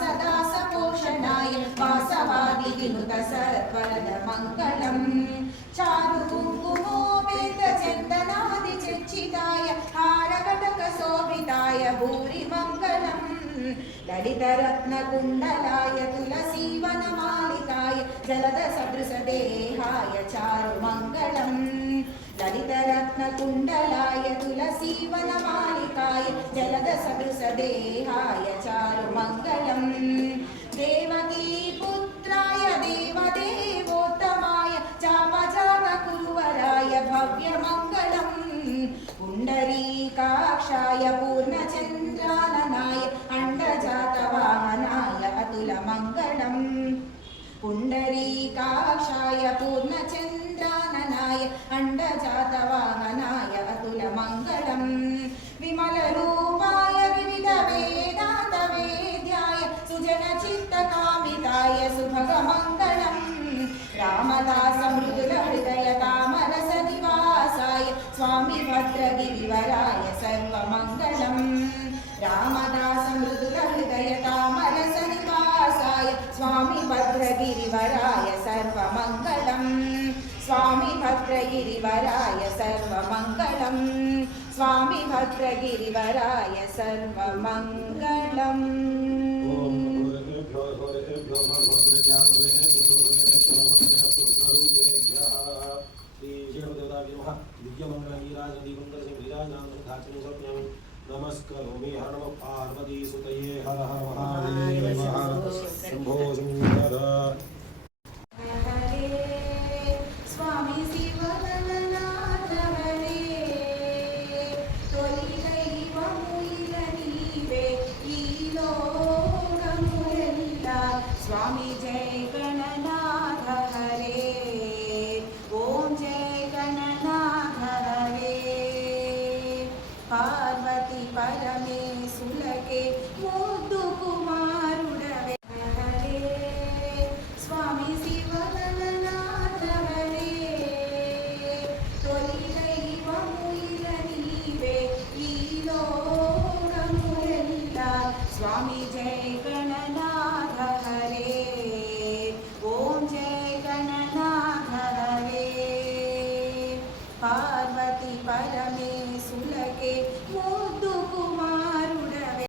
सदासपोषणाय वासवादिविनुत सर्वरदमङ्गलम् चारु कुङ्कुमोपेतचन्दनादिचर्चिताय हारकटकशोभिताय भूरिमङ्गलम् ललितरत्नकुण्डलाय तुलसीवनमालिकाय जलदसदृशदेहाय चारुमङ्गलम् ललितरत्नकुण्डलाय तुलसीवनमालिकाय जलदसदृशदेहाय चारुमङ्गलम् देवकीपुत्राय देवदेवोत्तमाय चापजातकुरुवराय भव्यमङ्गलम् पुण्डरीकाक्षाय पूर्णचन्द्राननाय अण्डजातवाहनाय अतुलमङ्गलम् पुण्डरीकाक्षाय पूर्णचन्द्राननाय अण्डजातवाहनाय अतुलमङ्गलम् विमलरूपाय विविधवेदान्तवेद्याय सुजनचित्तकामिताय सुभगमङ्गलम् रामदासमृदुलहृदयतामरसनिवासाय स्वामी भद्रगिरिवराय सर्वमङ्गलम् रामदासमृदुलहृदयतामरसनिवासाय स्वामी भद्रगिरिवराय सर्वमङ्गलम् स्वामी भद्रगिरिवराय सर्वमङ्गलम् स्वामी भद्रगिरिवराय सर्वमङ्गलम्। नमस्करोमि हर नमः पार्वती सुतये हर हर महादेव शंभो शंकर स्वामी शिवगणनाथ हरे तोली दैवमुइलनीवे ई लोकमुलेल्ला स्वामी जय गणनाथ हरे ओम जय गणनाथ हरे पार्वती परमेशुलके